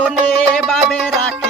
চরণে বাবে রাখি।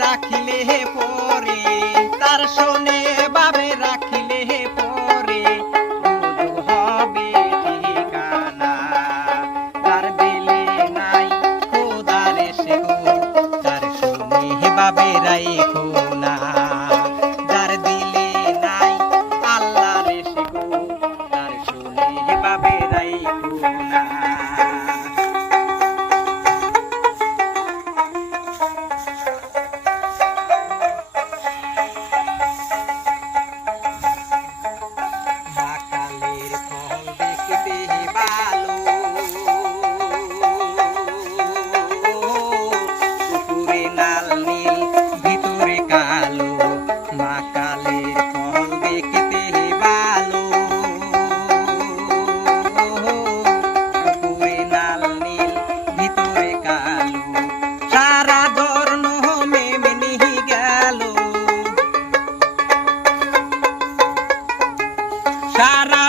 রাখিলে হে পরে, তার শোনে বাবে রাখিলে পরে। হবে ঠিকানা, তার দিলে নাই খোদারে সে তার শোনে বাবে রাখো না যার দিলে নাই আল্লাহ রে সে তার শোনে বাবে রাখো না সারা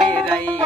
बेरई